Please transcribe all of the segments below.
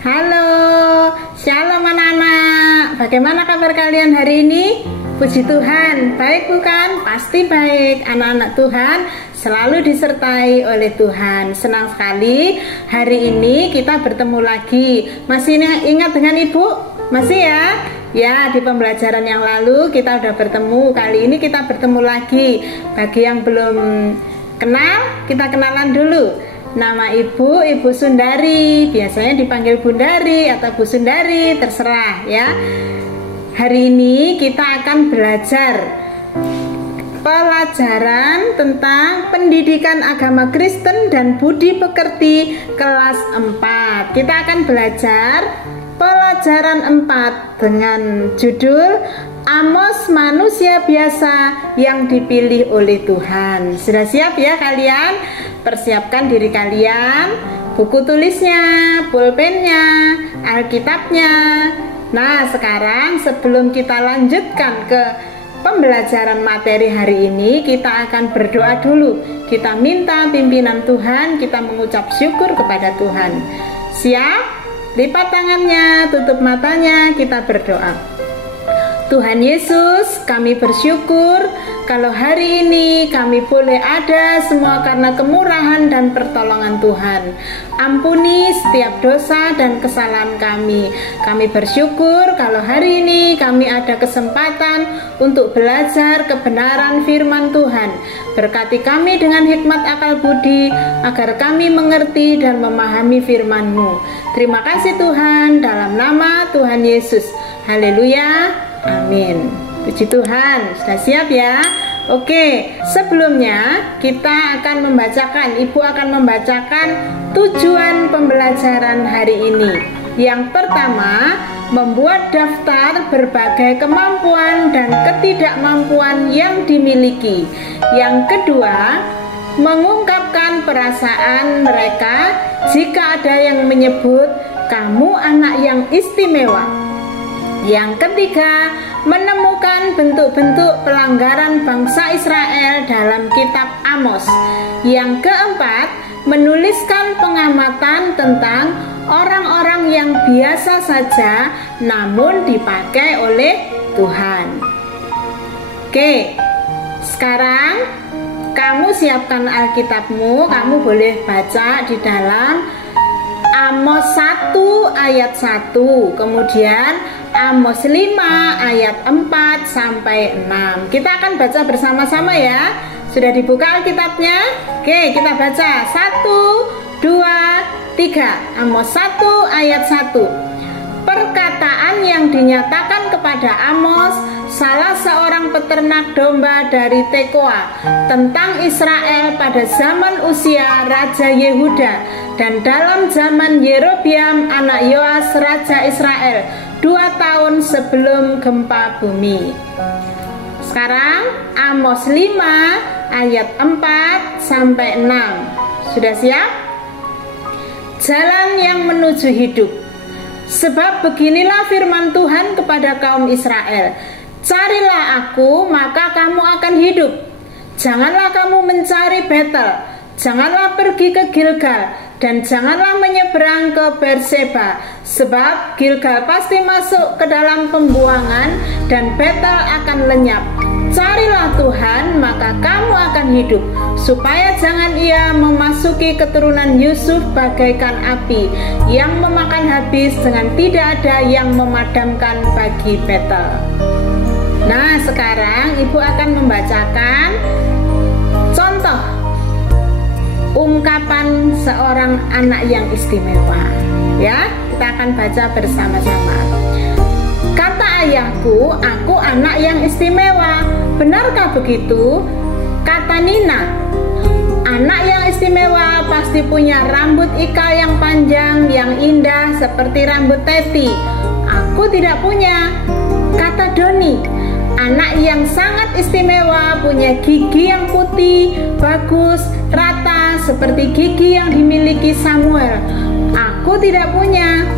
Halo, shalom anak-anak. Bagaimana kabar kalian hari ini? Puji Tuhan, baik bukan? Pasti baik. Anak-anak Tuhan selalu disertai oleh Tuhan. Senang sekali hari ini kita bertemu lagi. Masih ingat dengan Ibu? Masih ya? Ya, di pembelajaran yang lalu kita udah bertemu. Kali ini kita bertemu lagi. Bagi yang belum kenal, kita kenalan dulu. Nama Ibu Sundari, biasanya dipanggil Bundari atau Bu Sundari, terserah ya. Hari ini kita akan belajar pelajaran tentang pendidikan agama Kristen dan budi pekerti kelas 4. Kita akan belajar pelajaran 4 dengan judul Amos manusia biasa yang dipilih oleh Tuhan. Sudah siap ya kalian? Persiapkan diri kalian, buku tulisnya, pulpennya, Alkitabnya. Nah, sekarang sebelum kita lanjutkan ke pembelajaran materi hari ini, kita akan berdoa dulu. Kita minta pimpinan Tuhan, kita mengucap syukur kepada Tuhan. Siap? Lipat tangannya, tutup matanya, kita berdoa. Tuhan Yesus, kami bersyukur kalau hari ini kami boleh ada semua karena kemurahan dan pertolongan Tuhan. Ampuni setiap dosa dan kesalahan kami. Kami bersyukur kalau hari ini kami ada kesempatan untuk belajar kebenaran firman Tuhan. Berkati kami dengan hikmat akal budi agar kami mengerti dan memahami firman-Mu. Terima kasih Tuhan, dalam nama Tuhan Yesus. Haleluya. Amin. Puji Tuhan. Sudah siap ya? Oke, sebelumnya kita akan membacakan, Ibu akan membacakan tujuan pembelajaran hari ini. Yang pertama, membuat daftar berbagai kemampuan dan ketidakmampuan yang dimiliki. Yang kedua, mengungkapkan perasaan mereka jika ada yang menyebut kamu anak yang istimewa. Yang ketiga, menemukan bentuk-bentuk pelanggaran bangsa Israel dalam kitab Amos. Yang keempat, menuliskan pengamatan tentang orang-orang yang biasa saja namun dipakai oleh Tuhan. Oke, sekarang kamu siapkan Alkitabmu, kamu boleh baca di dalam Amos 1 ayat 1, kemudian Amos 5 ayat 4 sampai 6. Kita akan baca bersama-sama ya. Sudah dibuka Alkitabnya? Oke, kita baca 1, 2, 3. Amos 1 ayat 1. Perkataan yang dinyatakan kepada Amos, salah seorang peternak domba dari Tekoa, tentang Israel pada zaman usia Raja Yehuda dan dalam zaman Yerobiam anak Yoas Raja Israel, 2 tahun sebelum gempa bumi. Sekarang Amos 5 ayat 4 sampai 6. Sudah siap? Jalan yang menuju hidup. Sebab beginilah firman Tuhan kepada kaum Israel, carilah aku maka kamu akan hidup. Janganlah kamu mencari Betel, janganlah pergi ke Gilgal, dan janganlah menyeberang ke Berseba. Sebab Gilgal pasti masuk ke dalam pembuangan dan Betel akan lenyap. Carilah Tuhan maka kamu akan hidup, supaya jangan ia memasuki keturunan Yusuf bagaikan api yang memakan habis dengan tidak ada yang memadamkan bagi Betel. Nah, sekarang Ibu akan membacakan contoh ungkapan seorang anak yang istimewa. Ya, kita akan baca bersama-sama. Kata ayahku, aku anak yang istimewa. Benarkah begitu? Kata Nina, anak yang istimewa pasti punya rambut ikal yang panjang, yang indah seperti rambut Teti. Aku tidak punya. Kata Doni, anak yang sangat istimewa punya gigi yang putih, bagus, rata seperti gigi yang dimiliki Samuel. Aku tidak punya.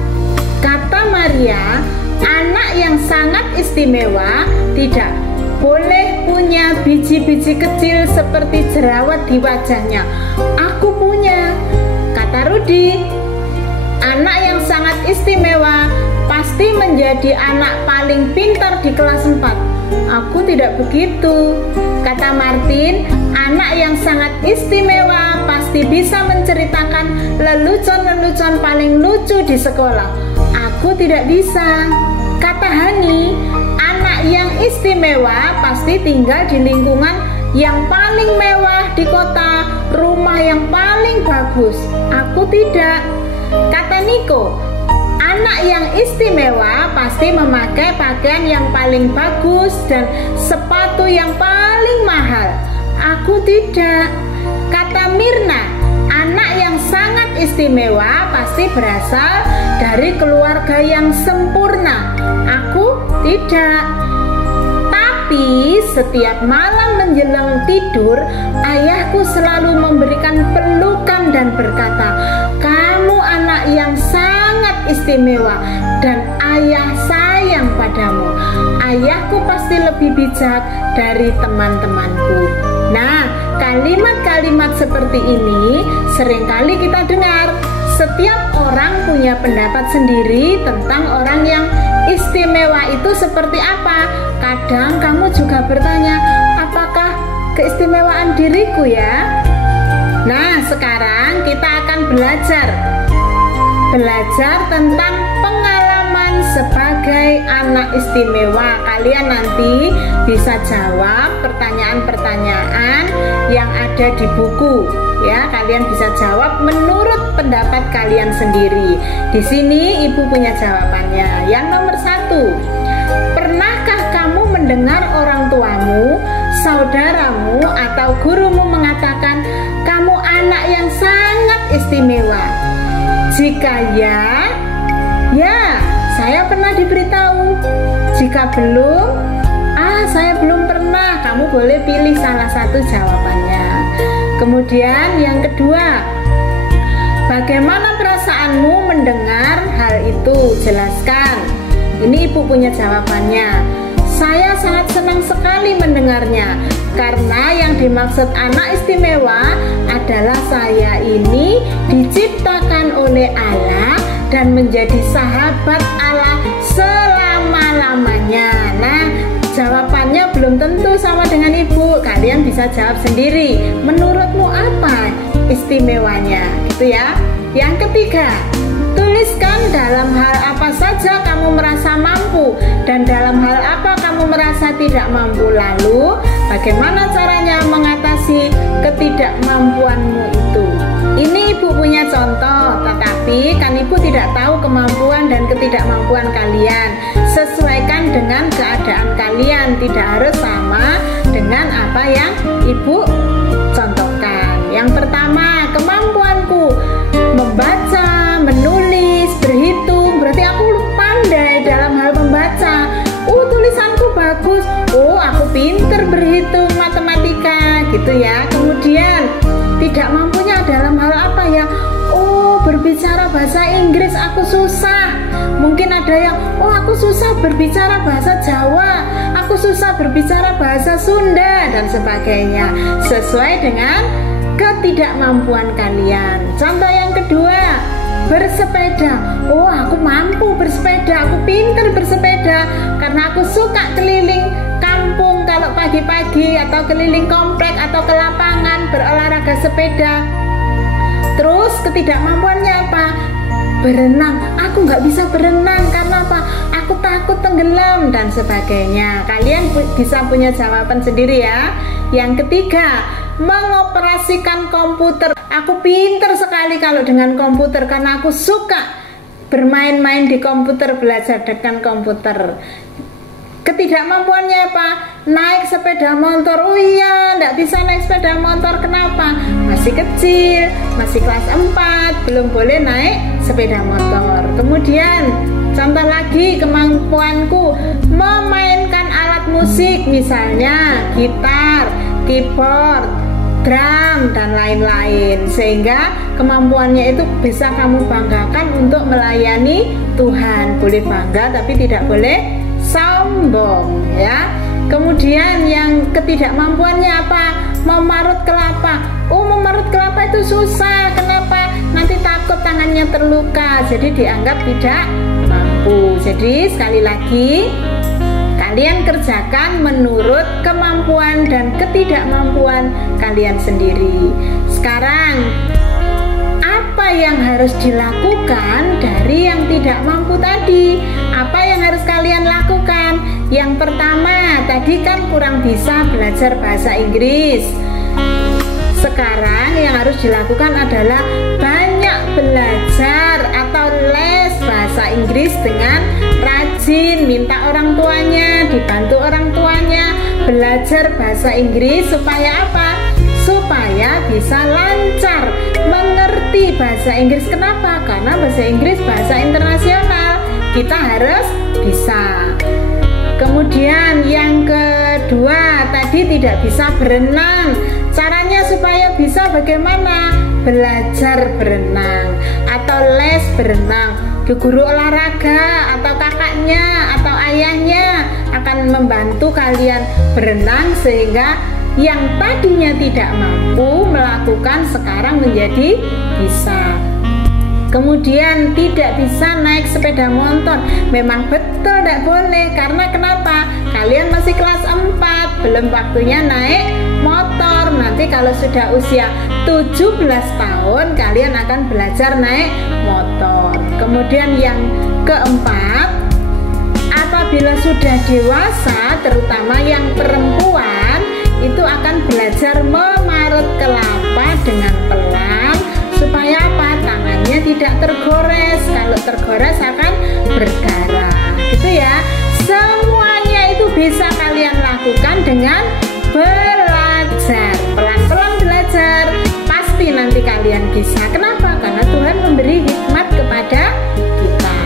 Kata Maria, anak yang sangat istimewa tidak boleh punya biji-biji kecil seperti jerawat di wajahnya. Aku punya. Kata Rudi, Anak yang sangat istimewa pasti menjadi anak paling pintar di kelas 4. Aku tidak begitu. Kata Martin, anak yang sangat istimewa pasti bisa menceritakan lelucon-lelucon paling lucu di sekolah. Aku tidak bisa. Kata Hani, anak yang istimewa pasti tinggal di lingkungan yang paling mewah di kota, rumah yang paling bagus. Aku tidak. Kata Niko, anak yang istimewa pasti memakai pakaian yang paling bagus dan sepatu yang paling mahal. Aku tidak. Kata Mirna, anak yang sangat istimewa pasti berasal dari keluarga yang sempurna. Aku tidak. Tapi setiap malam menjelang tidur, ayahku selalu memberikan pelukan dan berkata, "Kamu anak yang sangat istimewa dan ayah sayang padamu." Ayahku pasti lebih bijak dari teman-temanku. Nah, kalimat-kalimat seperti ini seringkali kita dengar. Setiap orang punya pendapat sendiri tentang orang yang istimewa itu seperti apa. Kadang kamu juga bertanya, apakah keistimewaan diriku ya? Nah, sekarang kita akan belajar tentang pengalaman sebagai anak istimewa. Kalian nanti bisa jawab pertanyaan-pertanyaan yang ada di buku. Ya, kalian bisa jawab menurut pendapat kalian sendiri. Di sini ibu punya jawabannya. Yang nomor 1, pernahkah kamu mendengar orang tuamu, saudaramu, atau gurumu mengatakan kamu anak yang sangat istimewa? Jika ya, saya pernah diberitahu. Jika belum, saya belum pernah. Kamu boleh pilih salah satu jawabannya. Kemudian yang kedua, bagaimana perasaanmu mendengar hal itu? Jelaskan. Ini ibu punya jawabannya. Saya sangat senang sekali mendengarnya, karena yang dimaksud anak istimewa adalah saya ini diciptakan oleh Allah dan menjadi sahabat Allah selama-lamanya. Nah, jawabannya belum tentu sama dengan ibu. Kalian bisa jawab sendiri. Menurutmu apa istimewanya? Gitu ya. Yang ketiga, tuliskan dalam hal apa saja kamu merasa mampu dan dalam hal apa kamu merasa tidak mampu. Lalu, bagaimana caranya mengatasi ketidakmampuanmu itu? Ini ibu punya contoh, tetapi kan ibu tidak tahu kemampuan dan ketidakmampuan kalian. Sesuaikan dengan keadaan kalian, tidak harus sama dengan apa yang ibu contohkan. Yang pertama, kemampuanku membaca, menulis, berhitung. Berarti aku pandai dalam hal membaca. Tulisanku bagus. Aku pinter berhitung matematika, gitu ya. Kemudian tidak mampunya dalam hal apa ya? Berbicara bahasa Inggris aku susah. Mungkin ada yang, aku susah berbicara bahasa Jawa, aku susah berbicara bahasa Sunda, dan sebagainya. Sesuai dengan ketidakmampuan kalian. Contoh yang kedua, bersepeda. Aku mampu bersepeda, aku pinter bersepeda karena aku suka keliling kampung kalau pagi-pagi, atau keliling komplek, atau ke lapangan berolahraga sepeda. Terus ketidakmampuannya apa? Berenang. Aku nggak bisa berenang karena apa? Aku takut tenggelam, dan sebagainya. Kalian bisa punya jawaban sendiri ya. Yang ketiga, mengoperasikan komputer. Aku pinter sekali kalau dengan komputer karena aku suka bermain-main di komputer, belajar dengan komputer. Ketidakmampuannya apa? Naik sepeda motor. Nggak bisa naik sepeda motor. Kenapa? Masih kecil, masih kelas 4, belum boleh naik sepeda motor. Kemudian contoh lagi, kemampuanku memainkan alat musik, misalnya gitar, keyboard, drum, dan lain-lain. Sehingga kemampuannya itu bisa kamu banggakan untuk melayani Tuhan. Boleh bangga tapi tidak boleh sombong ya. Kemudian yang ketidakmampuannya apa? Memarut kelapa. Memarut kelapa itu susah. Kenapa? nanti takut tangannya terluka, jadi dianggap tidak mampu. Jadi sekali lagi, kalian kerjakan menurut kemampuan dan ketidakmampuan kalian sendiri. Sekarang, apa yang harus dilakukan dari yang tidak mampu tadi? Apa yang harus kalian lakukan? Yang pertama, tadi kan kurang bisa belajar bahasa Inggris. Sekarang yang harus dilakukan adalah banyak belajar atau les bahasa Inggris dengan rajin, minta orang tuanya, dibantu orang tuanya belajar bahasa Inggris. Supaya apa? Supaya bisa lancar mengerti bahasa Inggris. Kenapa? Karena bahasa Inggris bahasa internasional, kita harus bisa. Kemudian yang kedua, tadi tidak bisa berenang. Caranya supaya bisa bagaimana? Belajar berenang atau les berenang. Guru olahraga atau kakaknya atau ayahnya akan membantu kalian berenang, sehingga yang tadinya tidak mampu melakukan sekarang menjadi bisa. Kemudian tidak bisa naik sepeda motor. Memang betul tidak boleh. Karena kenapa? Kalian masih kelas 4, belum waktunya naik motor. Nanti kalau sudah usia 17 tahun kalian akan belajar naik motor. Kemudian yang keempat, apabila sudah dewasa, terutama yang perempuan, itu akan belajar memarut kelapa dengan pelan. Supaya apa? Tangannya tidak tergores. Kalau tergores akan berdarah. Gitu ya. Semuanya itu bisa kalian lakukan dengan belajar. Pelan-pelan belajar. Pasti nanti kalian bisa. Kenapa? Karena Tuhan memberi hikmat kepada kita.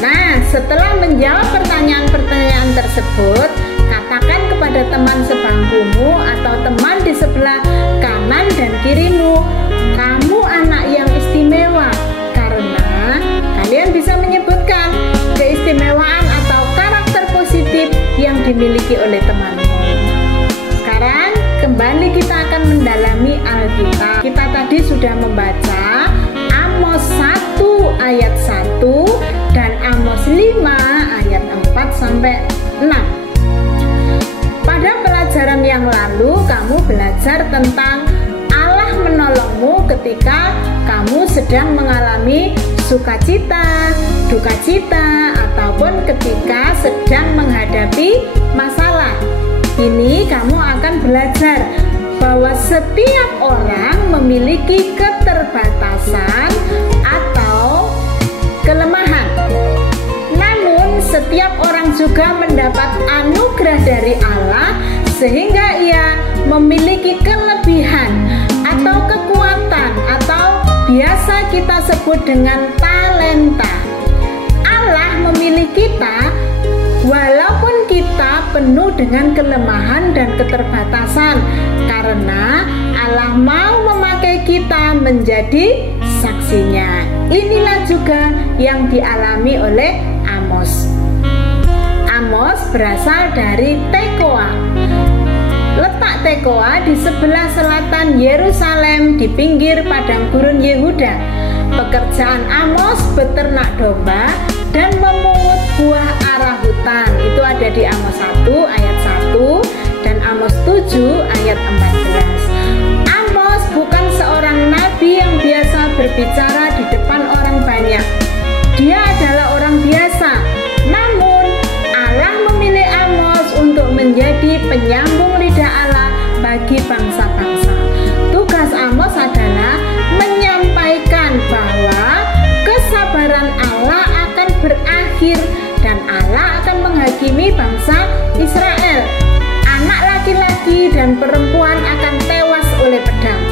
Nah, setelah menjawab pertanyaan-pertanyaan tersebut, katakan kepada teman sebangkumu atau teman di sebelah kanan dan kirimu, kamu anak yang istimewa, karena kalian bisa menyebutkan keistimewaan atau karakter positif yang dimiliki oleh temanmu. Sekarang kembali kita akan mendalami Alkitab. Kita tadi sudah membaca Amos 1 ayat 1 dan Amos 5 ayat 4 sampai 6. Pada pelajaran yang lalu kamu belajar tentang Allah menolongmu ketika kamu sedang mengalami sukacita, dukacita, ataupun ketika sedang menghadapi masalah. Ini kamu akan belajar bahwa setiap orang memiliki keterbatasan atau kelemahan. Namun setiap orang juga mendapat anugerah dari Allah, sehingga ia memiliki kelebihan atau kekuatan atau biasa kita sebut dengan talenta. Allah memilih kita walaupun kita penuh dengan kelemahan dan keterbatasan, karena Allah mau memakai kita menjadi saksinya. Inilah juga yang dialami oleh Amos. Amos berasal dari Tekoa. Letak Tekoa di sebelah selatan Yerusalem di pinggir padang gurun Yehuda. Pekerjaan Amos beternak domba dan memungut buah ara hutan. Itu ada di Amos 1 ayat 1 dan Amos 7 ayat 14. Amos bukan seorang nabi yang biasa berbicara di depan orang banyak. Dia adalah orang biasa. Namun Allah memilih Amos untuk menjadi penyambung lidah Allah bagi bangsa-bangsa. Tugas Amos adalah menyampaikan bahwa kesabaran Allah akan berakhir dan Allah akan menghakimi bangsa Israel. Anak laki-laki dan perempuan akan tewas oleh pedang.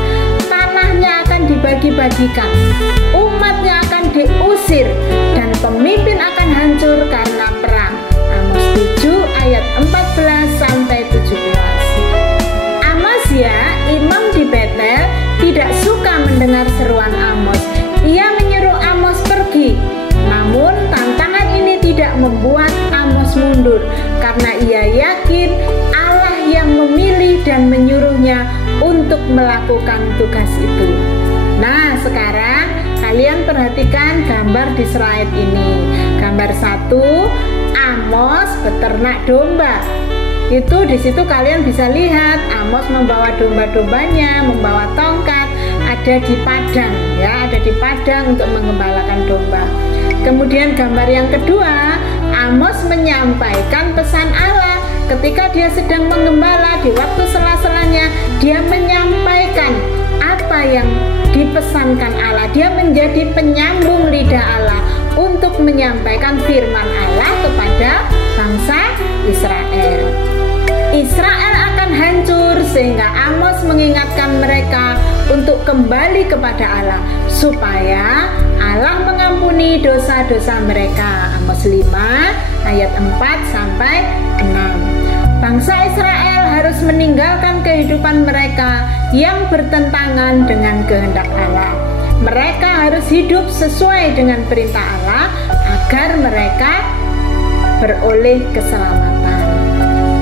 Tanahnya akan dibagi-bagikan. Umatnya akan diusir dan pemimpin akan hancur karena perang. Amos 7 ayat 14 sampai 17. Amazia, imam di Betel, tidak suka mendengar seruan Amos. Ia menyuruh Amos pergi. Namun tantangan ini tidak membuat Amos mundur, karena ia yakin Allah yang memilih dan menyuruhnya untuk melakukan tugas itu. Nah, Kalian perhatikan gambar di slide ini. Gambar 1, Amos beternak domba. Itu di situ kalian bisa lihat Amos membawa domba-dombanya, membawa tongkat, ada di padang ya, ada di padang untuk menggembalakan domba. Kemudian gambar yang kedua, Amos menyampaikan pesan Allah ketika dia sedang menggembala. Di waktu sela-selanya dia menyampaikan apa yang dipesankan Allah. Dia menjadi penyambung lidah Allah untuk menyampaikan firman Allah kepada bangsa Israel. Israel akan hancur, sehingga Amos mengingatkan mereka untuk kembali kepada Allah supaya Allah mengampuni dosa-dosa mereka. Amos 5 ayat 4 sampai 6. Bangsa Israel harus meninggalkan kehidupan mereka yang bertentangan dengan kehendak Allah. Mereka harus hidup sesuai dengan perintah Allah agar mereka beroleh keselamatan.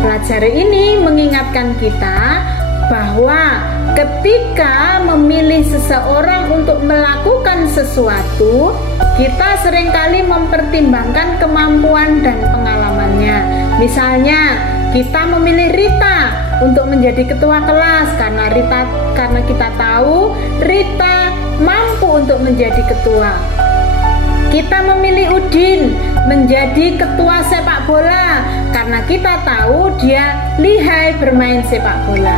Pelajaran ini mengingatkan kita bahwa ketika memilih seseorang untuk melakukan sesuatu, kita seringkali mempertimbangkan kemampuan dan pengalamannya. Misalnya, kita memilih Rita untuk menjadi ketua kelas karena kita tahu Rita mampu untuk menjadi ketua. Kita memilih Udin menjadi ketua sepak bola karena kita tahu dia lihai bermain sepak bola.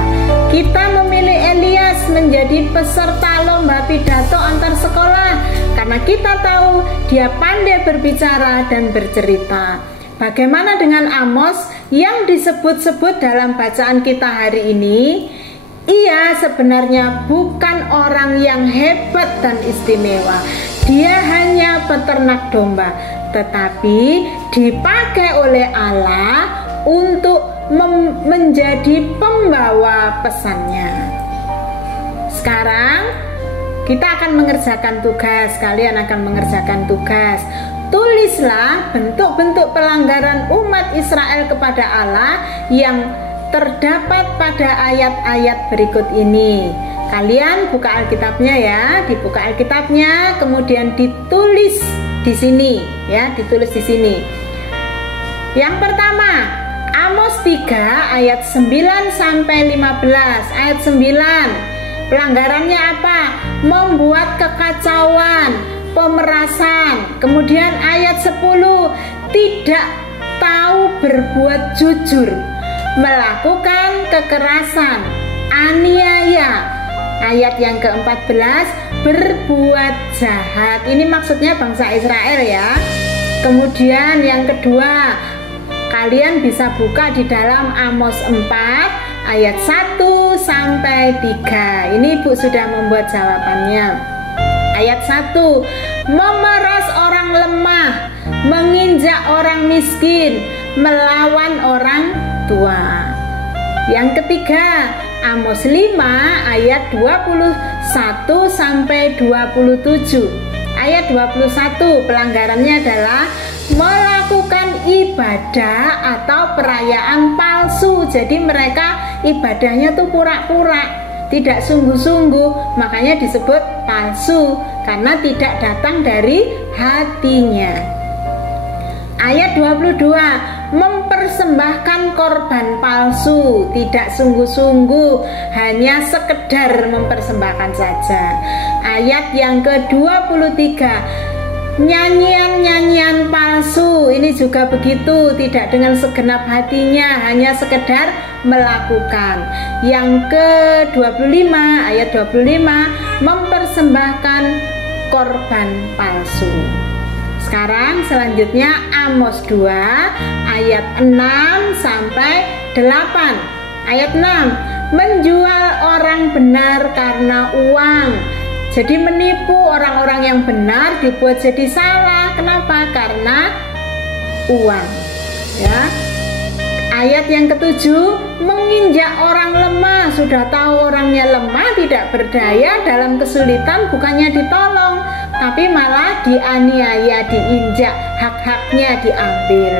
Kita memilih Elias menjadi peserta lomba pidato antar sekolah karena kita tahu dia pandai berbicara dan bercerita. Bagaimana dengan Amos yang disebut-sebut dalam bacaan kita hari ini? Ia sebenarnya bukan orang yang hebat dan istimewa. Dia hanya peternak domba, tetapi dipakai oleh Allah untuk menjadi pembawa pesannya. Sekarang kita akan mengerjakan tugas. Kalian akan mengerjakan tugas. Tulislah bentuk-bentuk pelanggaran umat Israel kepada Allah yang terdapat pada ayat-ayat berikut ini. Kalian buka Alkitabnya ya, dibuka Alkitabnya, kemudian ditulis di sini ya, ditulis di sini. Yang pertama, Amos 3 ayat 9 sampai 15. Ayat 9. Pelanggarannya apa? Membuat kekacauan, pemerasan. Kemudian ayat 10, tidak tahu berbuat jujur, melakukan kekerasan, aniaya. Ayat yang ke-14, berbuat jahat. Ini maksudnya bangsa Israel ya. Kemudian yang kedua, kalian bisa buka di dalam Amos 4 ayat 1 sampai 3. Ini Ibu sudah membuat jawabannya. Ayat 1, memeras orang lemah, menginjak orang miskin, melawan orang tua. Yang ketiga, Amos 5 ayat 21 sampai 27. Ayat 21, pelanggarannya adalah melakukan ibadah atau perayaan palsu. Jadi mereka ibadahnya tuh pura-pura, tidak sungguh-sungguh, makanya disebut palsu karena tidak datang dari hatinya. Ayat 22, mempersembahkan korban palsu, tidak sungguh-sungguh, hanya sekedar mempersembahkan saja. Ayat yang ke-23, nyanyian-nyanyian palsu, ini juga begitu, tidak dengan segenap hatinya, hanya sekedar melakukan. Yang ke-25, ayat 25, mempersembahkan korban palsu. Sekarang selanjutnya Amos 2 ayat 6 sampai 8. Ayat 6, menjual orang benar karena uang. Jadi menipu orang-orang yang benar dibuat jadi salah. Kenapa? Karena uang. Ya. Ayat yang ke-7, menginjak orang lemah. Sudah tahu orangnya lemah, tidak berdaya, dalam kesulitan bukannya ditolong, tapi malah dianiaya, diinjak, hak-haknya diambil.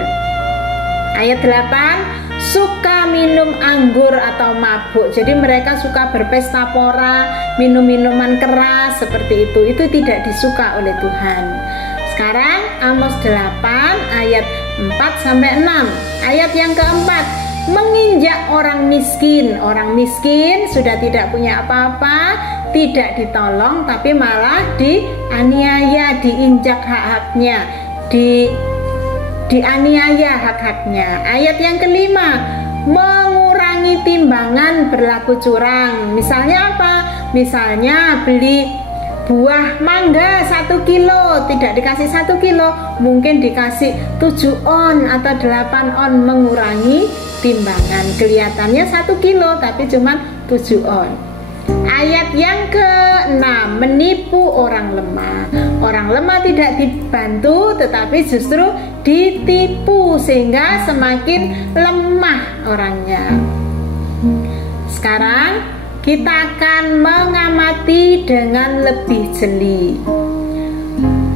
Ayat 8, suka minum anggur atau mabuk. Jadi mereka suka berpesta pora, minum minuman keras seperti itu. Itu tidak disuka oleh Tuhan. Sekarang Amos 8 ayat 4-6. Ayat yang keempat, menginjak orang miskin. Orang miskin sudah tidak punya apa-apa, tidak ditolong, tapi malah dianiaya, diinjak hak-haknya, dianiaya hak-haknya. Ayat yang kelima, mengurangi timbangan, berlaku curang. Misalnya apa? Misalnya beli buah mangga 1 kilo, tidak dikasih 1 kilo, mungkin dikasih 7 on atau 8 on, mengurangi timbangan. Kelihatannya 1 kilo tapi cuma 7 on. Ayat yang ke-6, menipu orang lemah. Orang lemah tidak dibantu tetapi justru ditipu sehingga semakin lemah orangnya. Sekarang kita akan mengamati dengan lebih jeli.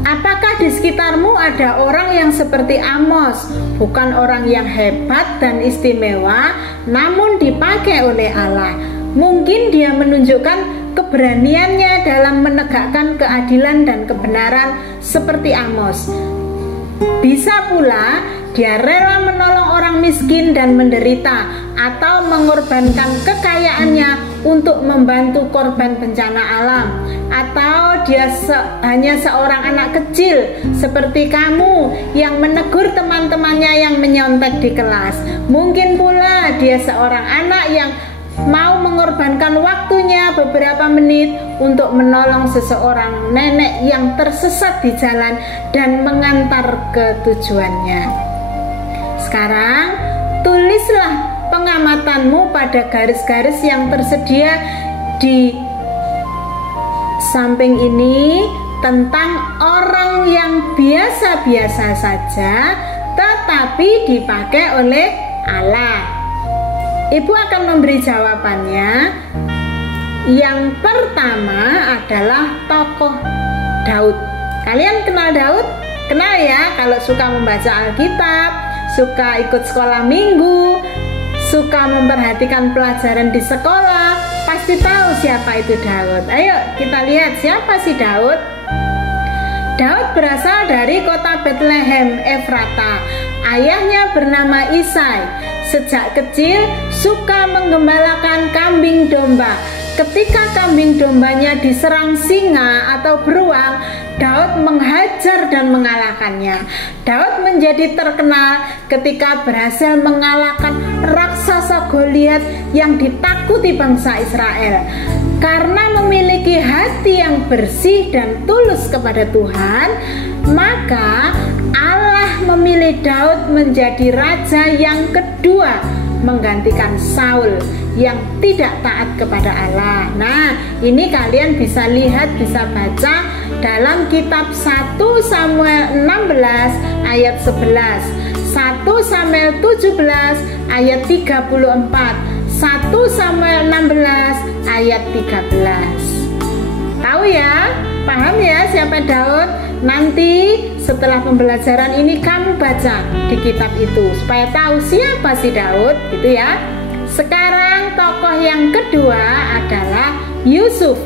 Apakah di sekitarmu ada orang yang seperti Amos, bukan orang yang hebat dan istimewa, namun dipakai oleh Allah? Mungkin dia menunjukkan keberaniannya dalam menegakkan keadilan dan kebenaran seperti Amos. Bisa pula dia rela menolong orang miskin dan menderita, atau mengorbankan kekayaannya untuk membantu korban bencana alam, atau dia hanya seorang anak kecil seperti kamu yang menegur teman-temannya yang menyontek di kelas. Mungkin pula dia seorang anak yang mau mengorbankan waktunya beberapa menit untuk menolong seseorang nenek yang tersesat di jalan dan mengantar ke tujuannya. Sekarang tulislah pengamatanmu pada garis-garis yang tersedia di samping ini tentang orang yang biasa-biasa saja tetapi dipakai oleh Allah. Ibu akan memberi jawabannya. Yang pertama adalah tokoh Daud. Kalian kenal Daud? Kenal ya, kalau suka membaca Alkitab, suka ikut sekolah minggu, suka memperhatikan pelajaran di sekolah, pasti tahu siapa itu Daud. Ayo kita lihat siapa sih Daud. Daud berasal dari kota Bethlehem Efrata. Ayahnya bernama Isai. Sejak kecil suka menggembalakan kambing domba. Ketika kambing dombanya diserang singa atau beruang, Daud menghajar dan mengalahkannya. Daud menjadi terkenal ketika berhasil mengalahkan raksasa Goliat yang ditakuti bangsa Israel. Karena memiliki hati yang bersih dan tulus kepada Tuhan, maka Allah memilih Daud menjadi raja yang kedua, menggantikan Saul yang tidak taat kepada Allah. Nah, ini kalian bisa lihat, bisa baca dalam kitab 1 Samuel 16 ayat 11, 1 Samuel 17 ayat 34, 1 Samuel 16 ayat 13. Tahu ya? Paham ya siapa Daud? Nanti setelah pembelajaran ini kamu baca di kitab itu supaya tahu siapa si Daud, gitu ya. Sekarang tokoh yang kedua adalah Yusuf.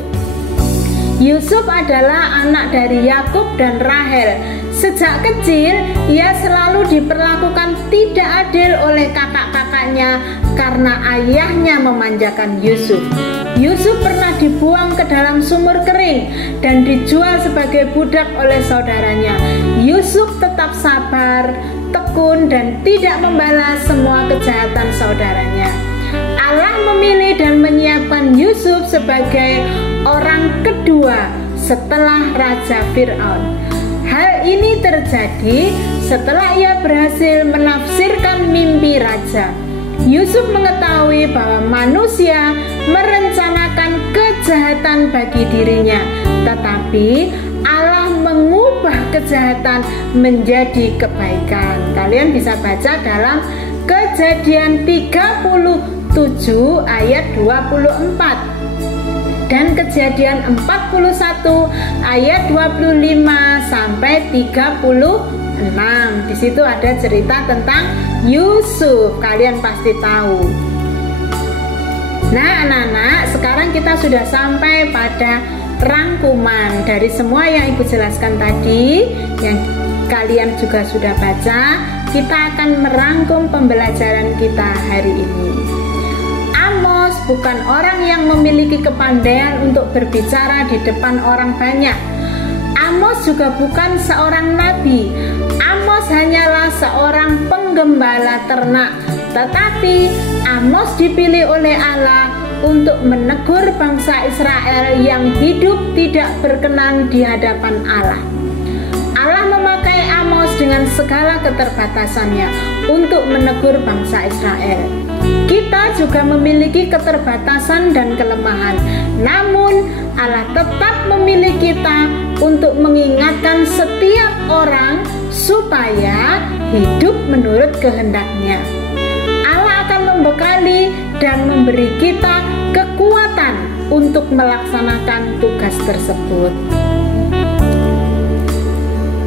Yusuf adalah anak dari Yakub dan Rahel. Sejak kecil ia selalu diperlakukan tidak adil oleh kakak-kakaknya karena ayahnya memanjakan Yusuf. Yusuf pernah dibuang ke dalam sumur kering dan dijual sebagai budak oleh saudaranya. Yusuf tetap sabar, tekun dan tidak membalas semua kejahatan saudaranya. Allah memilih dan menyiapkan Yusuf sebagai orang kedua setelah Raja Fir'aun. Hal ini terjadi setelah ia berhasil menafsirkan mimpi raja. Yusuf mengetahui bahwa manusia merencanakan kejahatan bagi dirinya, tetapi Allah mengubah kejahatan menjadi kebaikan. Kalian bisa baca dalam Kejadian 37 ayat 24 dan Kejadian 41 ayat 25 sampai 35. 6. Di situ ada cerita tentang Yusuf, kalian pasti tahu. Nah anak-anak, sekarang kita sudah sampai pada rangkuman dari semua yang Ibu jelaskan tadi, yang kalian juga sudah baca. Kita akan merangkum pembelajaran kita hari ini. Amos bukan orang yang memiliki kepandaian untuk berbicara di depan orang banyak. Amos juga bukan seorang nabi. Amos hanyalah seorang penggembala ternak. Tetapi Amos dipilih oleh Allah untuk menegur bangsa Israel yang hidup tidak berkenan di hadapan Allah. Allah memakai Amos dengan segala keterbatasannya untuk menegur bangsa Israel. Kita juga memiliki keterbatasan dan kelemahan, namun Allah tetap memilih kita untuk mengingatkan setiap orang supaya hidup menurut kehendak-Nya. Allah akan membekali dan memberi kita kekuatan untuk melaksanakan tugas tersebut.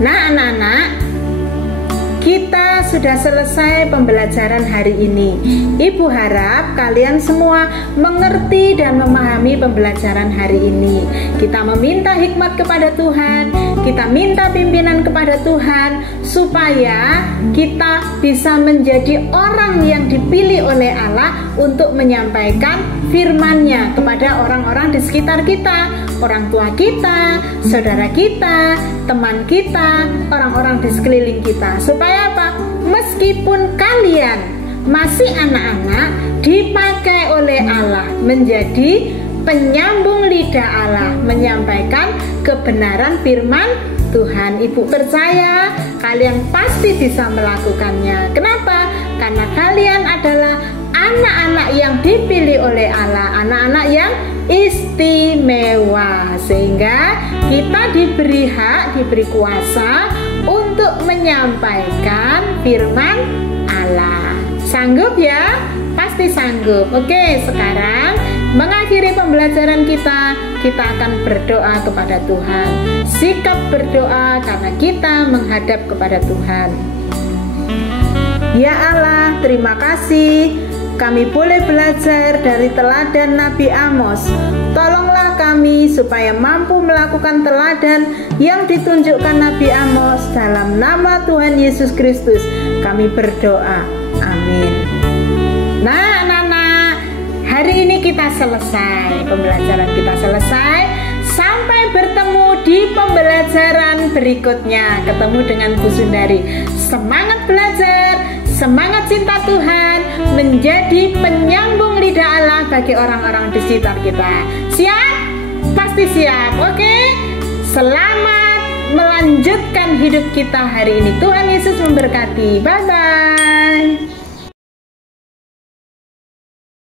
Nah anak-anak, kita sudah selesai pembelajaran hari ini. Ibu harap kalian semua mengerti dan memahami pembelajaran hari ini. Kita meminta hikmat kepada Tuhan, kita minta pimpinan kepada Tuhan, supaya kita bisa menjadi orang yang dipilih oleh Allah untuk menyampaikan firman-Nya kepada orang-orang di sekitar kita, orang tua kita, saudara kita, teman kita, orang-orang di sekeliling kita. Supaya apa? Meskipun kalian masih anak-anak, dipakai oleh Allah menjadi penyambung lidah Allah, menyampaikan kebenaran firman Tuhan. Ibu percaya kalian pasti bisa melakukannya. Kenapa? Karena kalian adalah anak-anak yang dipilih oleh Allah, anak-anak yang istimewa, sehingga kita diberi hak, diberi kuasa untuk menyampaikan firman Allah. Sanggup ya? Pasti sanggup. Oke, sekarang mengakhiri pembelajaran kita akan berdoa kepada Tuhan. Sikap berdoa karena kita menghadap kepada Tuhan. Ya Allah, terima kasih kami boleh belajar dari teladan Nabi Amos. Tolonglah kami supaya mampu melakukan teladan yang ditunjukkan Nabi Amos. Dalam nama Tuhan Yesus Kristus kami berdoa. Amin. Nah anak-anak, hari ini kita selesai. Pembelajaran kita selesai. Sampai bertemu di pembelajaran berikutnya. Ketemu dengan Bu Sundari. Semangat belajar, semangat cinta Tuhan, menjadi penyambung lidah Allah bagi orang-orang di sekitar kita. Siap? Pasti siap. Oke? Selamat melanjutkan hidup kita hari ini. Tuhan Yesus memberkati. Bye-bye.